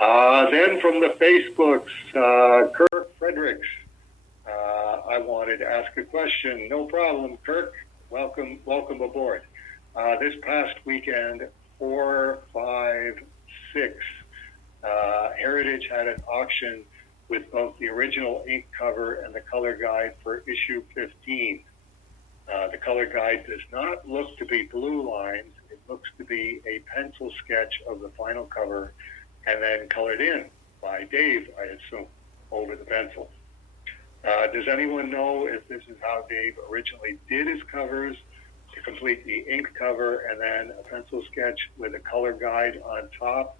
Then from the Facebooks, Kirk Fredericks. I wanted to ask a question. No problem, Kirk. Welcome aboard. This past weekend, 4, 5, 6, Heritage had an auction with both the original ink cover and the color guide for issue 15. The color guide does not look to be blue lines. It looks to be a pencil sketch of the final cover and then colored in by Dave, I assume, over the pencil. Does anyone know if this is how Dave originally did his covers, to complete the ink cover and then a pencil sketch with a color guide on top?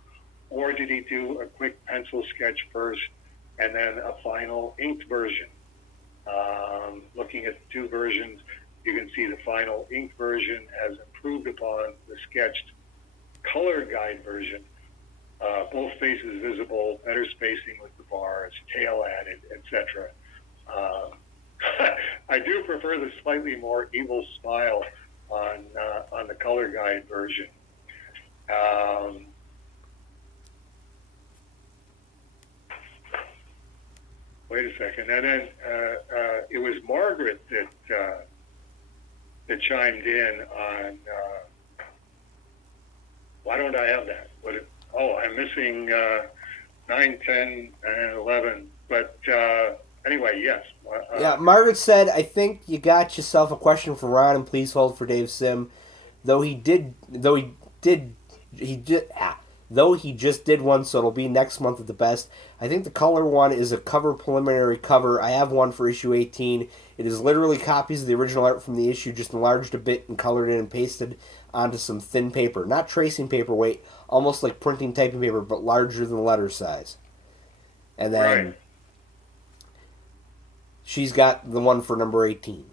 Or did he do a quick pencil sketch first and then a final inked version? Looking at the two versions, you can see the final inked version has improved upon the sketched color guide version. Both faces visible, better spacing with the bars, tail added, etc. I do prefer the slightly more evil smile on the color guide version. Wait a second, and then it was Margaret that chimed in on. Why don't I have that? I'm missing 9, 10, and 11. But anyway, yes. Yeah, Margaret said, "I think you got yourself a question for Ron, and please hold for Dave Sim. Though he just did one, so it'll be next month at the best. I think the color one is a cover preliminary cover. I have one for issue 18. It is literally copies of the original art from the issue, just enlarged a bit and colored in and pasted onto some thin paper. Not tracing paper weight, almost like printing typing paper, but larger than letter size." And then Right. she's got the one for number 18.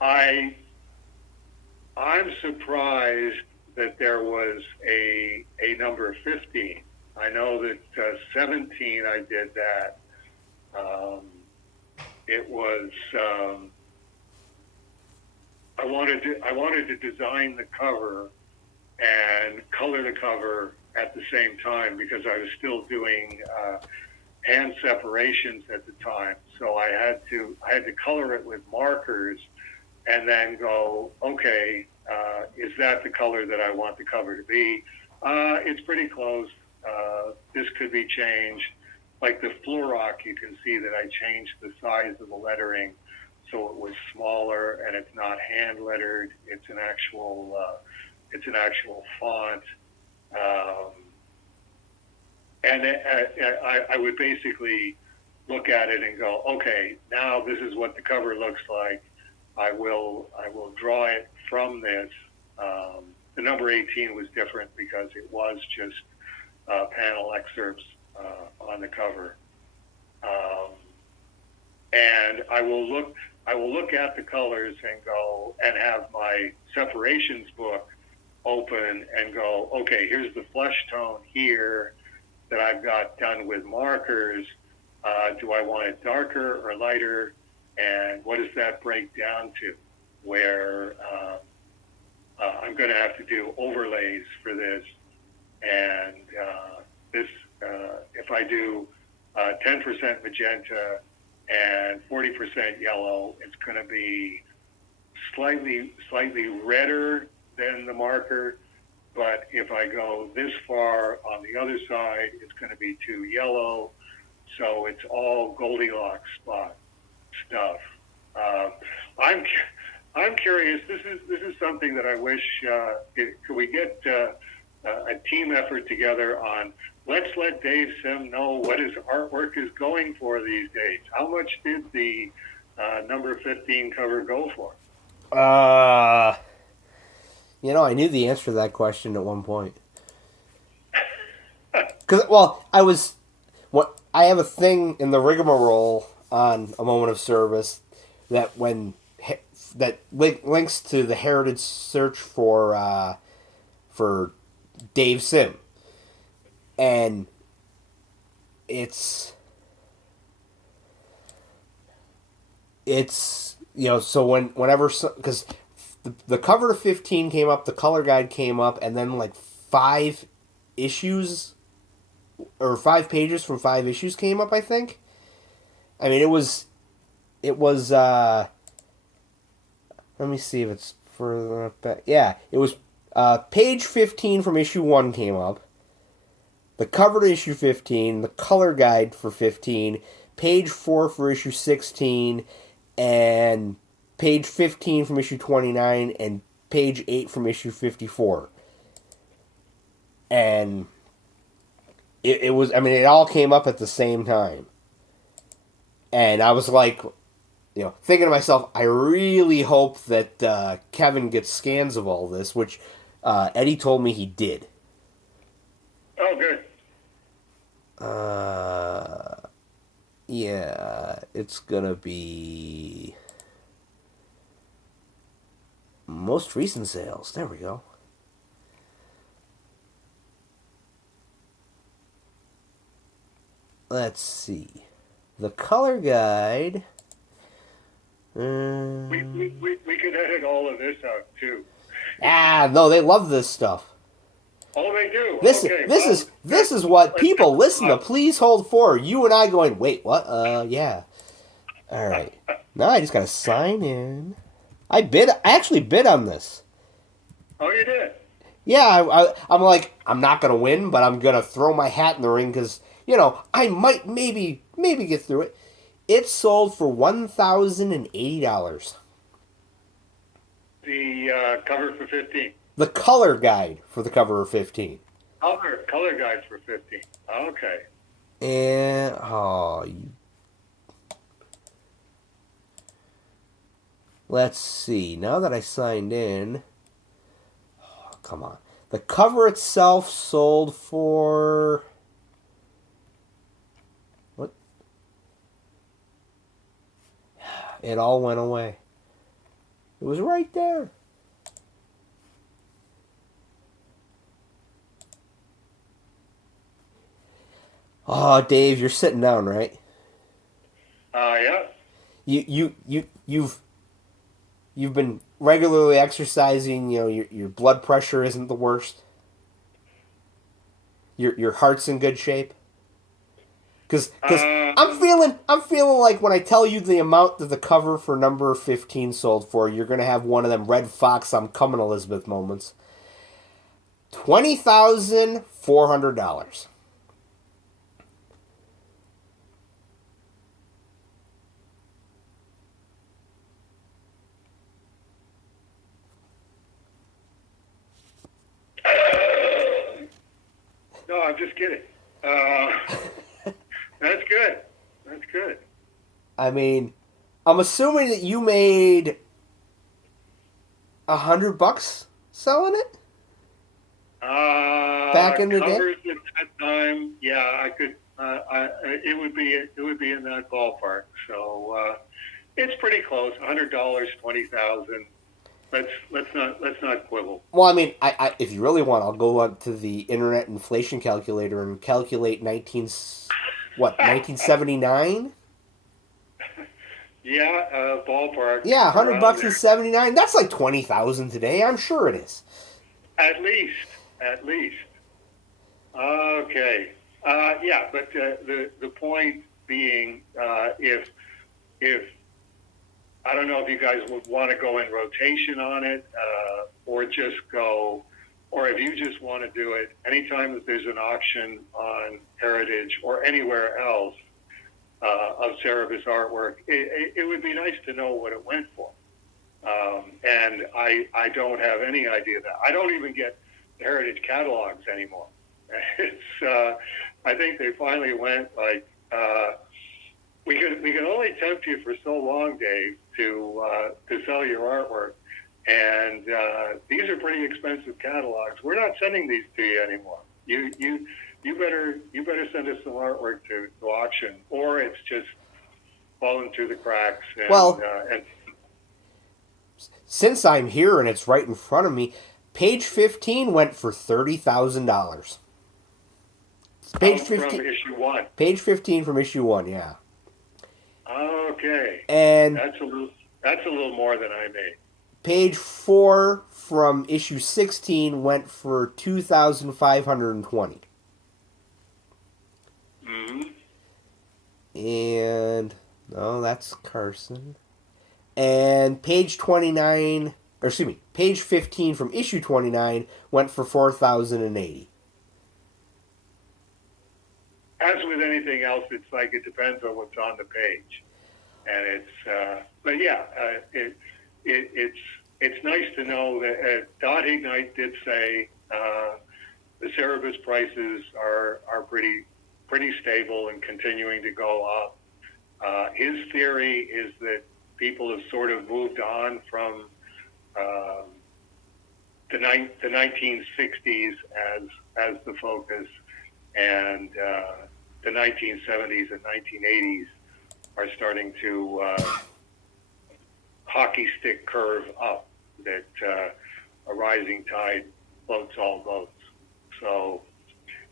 I'm surprised that there was a number 15. I know that 17 I did that. It was I wanted to design the cover and color the cover at the same time because I was still doing hand separations at the time. So I had to color it with markers and then go, okay, is that the color that I want the cover to be? It's pretty close. This could be changed. Like the Fluorock, you can see that I changed the size of the lettering so it was smaller and it's not hand lettered. It's an actual font. And I would basically look at it and go, okay, now this is what the cover looks like. I will draw it from this. The number 18 was different because it was just panel excerpts on the cover. And I will look at the colors and go and have my separations book open and go, okay, here's the flesh tone here that I've got done with markers. Do I want it darker or lighter? And what does that break down to? Where I'm going to have to do overlays for this. And if I do 10% magenta and 40% yellow, it's going to be slightly redder than the marker. But if I go this far on the other side, it's going to be too yellow. So it's all Goldilocks spot stuff. I'm curious. This is something that I wish could we get a team effort together on. Let's let Dave Sim know what his artwork is going for these days. How much did the number 15 cover go for? I knew the answer to that question at one point. I have a thing in the rigmarole on A Moment of Service that links to the Heritage search for Dave Sim, and it's so whenever because the cover to 15 came up, the color guide came up, and then like 5 issues or 5 pages from 5 issues came up, I think. I mean, it was let me see if it's further back. Yeah, it was page 15 from issue 1 came up. The cover to issue 15, the color guide for 15, page 4 for issue 16, and page 15 from issue 29, and page 8 from issue 54. And it was, I mean, it all came up at the same time. And I was like, thinking to myself, I really hope that Kevin gets scans of all this, which Eddie told me he did. Oh, good. Yeah, it's gonna be most recent sales. There we go. Let's see. The color guide. We could edit all of this out too. No, they love this stuff. Oh, they do. This is what let's people get listen to. Please hold for. You and I going. Wait, what? Yeah. All right. Now I just gotta sign in. I actually bid on this. Oh, you did? Yeah, I'm like, I'm not gonna win, but I'm gonna throw my hat in the ring because I might maybe get through it. It sold for $1,080. The cover for 15. The color guide for the cover of 15. Color guides for 15. Okay. And let's see. Now that I signed in, come on. The cover itself sold for what? It all went away. It was right there. Oh, Dave, you're sitting down, right? Yeah. You've been regularly exercising. Your blood pressure isn't the worst. Your heart's in good shape. Because I'm feeling like when I tell you the amount that the cover for number 15 sold for, you're gonna have one of them Red Fox I'm coming Elizabeth moments. $20,400. No, I'm just kidding. That's good. That's good. I mean, I'm assuming that you made $100 selling it. Back in the day. Covers at that time, yeah, I could. It would be in that ballpark. So it's pretty close. $100, 20,000. Let's not quibble. Well, I mean, I if you really want, I'll go on to the internet inflation calculator and calculate 1979? Yeah, ballpark. Yeah, $100 in 79. That's like 20,000 today. I'm sure it is. At least. Okay. Yeah, but the point being, if I don't know if you guys would want to go in rotation on it, or just go, or if you just want to do it anytime that there's an auction on Heritage or anywhere else of Cerebus artwork, it would be nice to know what it went for. And I don't have any idea that. I don't even get Heritage catalogs anymore. It's I think they finally went like, we can only tempt you for so long, Dave, to sell your artwork, and these are pretty expensive catalogs. We're not sending these to you anymore. You better send us some artwork to auction, or it's just falling through the cracks. And, Well, and since I'm here and it's right in front of me, page 15 went for $30,000. Page 15 from issue 1. Page 15 from issue 1, yeah. Okay, And that's a little more than I made. page 4 from issue 16 went for $2,520. Mm-hmm. And no, that's Carson. And page 29, or excuse me, page 15 from issue 29 went for $4,080. As with anything else, it's like it depends on what's on the page, and but yeah, it's nice to know that Dot Ignite did say the Cerebus prices are pretty stable and continuing to go up. His theory is that people have sort of moved on from the 1960s as the focus, and the 1970s and 1980s are starting to hockey stick curve up, that a rising tide floats all boats. So,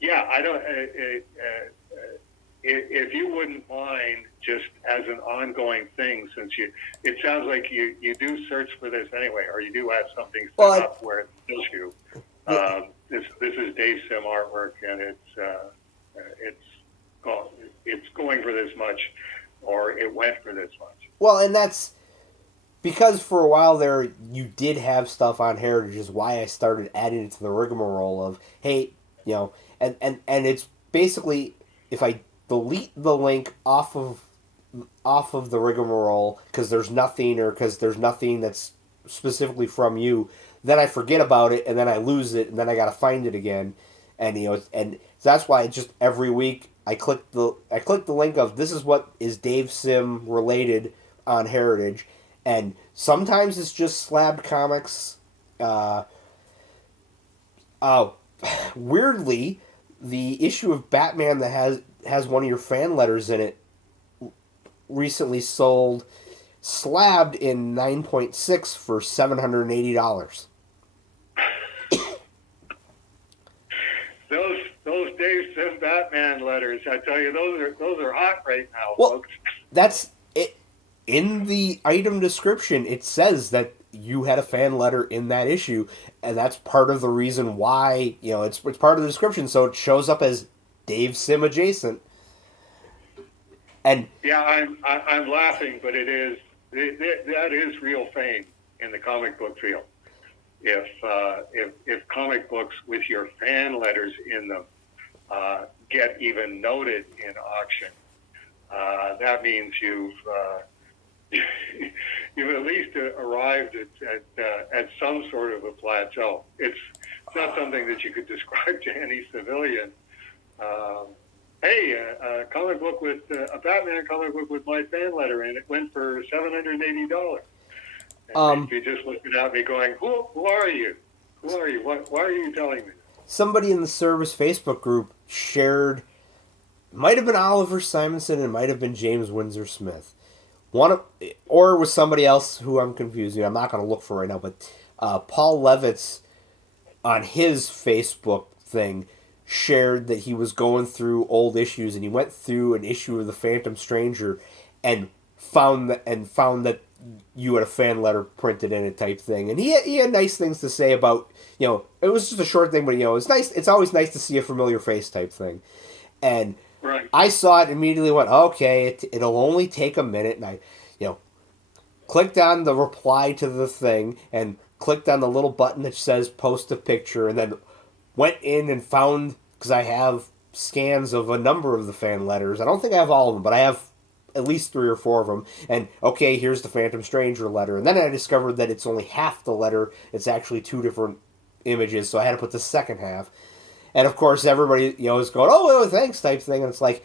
yeah, I don't. If you wouldn't mind, just as an ongoing thing, since it sounds like you do search for this anyway, or you do have something set up where it's an issue. This is Dave Sim artwork, and it's going for this much, or it went for this much. Well, and that's because for a while there you did have stuff on Heritage, is why I started adding it to the rigmarole of, hey, and it's basically, if I delete the link off of the rigmarole because there's nothing that's specifically from you, then I forget about it, and then I lose it, and then I gotta find it again, and and so that's why just every week I click the link of, this is what is Dave Sim related on Heritage, and sometimes it's just slabbed comics. Weirdly, the issue of Batman that has one of your fan letters in it recently sold slabbed in 9.6 for $780. Those Dave Sim Batman letters, I tell you, those are hot right now, well, folks. That's it. In the item description, it says that you had a fan letter in that issue, and that's part of the reason why, it's part of the description, so it shows up as Dave Sim adjacent. And yeah, I'm laughing, but that is real fame in the comic book field. If comic books with your fan letters in them get even noted in auction, that means you've at least arrived at some sort of a plateau. It's not something that you could describe to any civilian. Hey, a comic book with a Batman comic book with my fan letter in it went for $780. And you're just looking at me going, who are you? Who are you? Why are you telling me? Somebody in the Cerebus Facebook group shared, might have been Oliver Simonson, and might have been James Windsor Smith. Or it was somebody else who I'm confusing. I'm not going to look for right now, but Paul Levitz on his Facebook thing shared that he was going through old issues, and he went through an issue of the Phantom Stranger and found that you had a fan letter printed in it type thing, and he had nice things to say about, it was just a short thing, but it's nice. It's always nice to see a familiar face type thing, and right. I saw it, immediately went, okay, it'll only take a minute, and I clicked on the reply to the thing and clicked on the little button that says post a picture, and then went in and found, because I have scans of a number of the fan letters. I don't think I have all of them, but I have at least 3 or 4 of them. And okay, here's the Phantom Stranger letter. And then I discovered that it's only half the letter. It's actually 2 different images, so I had to put the second half. And of course, everybody is going, oh, well, thanks type thing. And it's like,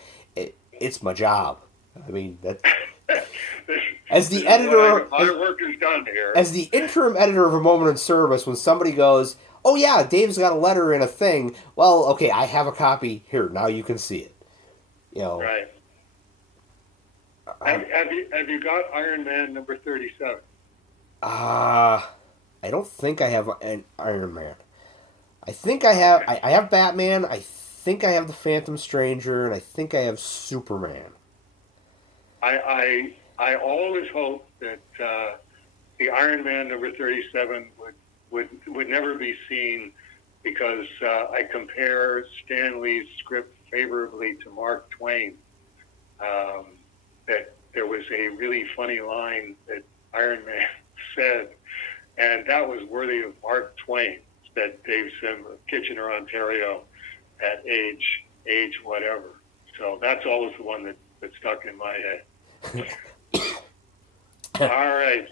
it's my job. I mean, that. As the editor, my work is done here. As the interim editor of A Moment in Service, when somebody goes, oh yeah, Dave's got a letter in a thing. Well, okay, I have a copy here. Now you can see it. Right. Have you got Iron Man number 37? I don't think I have an Iron Man. I think I have. Okay. I have Batman. I think I have the Phantom Stranger, and I think I have Superman. I always hoped that the Iron Man number 37 would never be seen because I compare Stan Lee's script favorably to Mark Twain. That there was a really funny line that Iron Man said, and that was worthy of Mark Twain, said Dave Sim of Kitchener, Ontario, at age whatever. So that's always the one that stuck in my head. All right.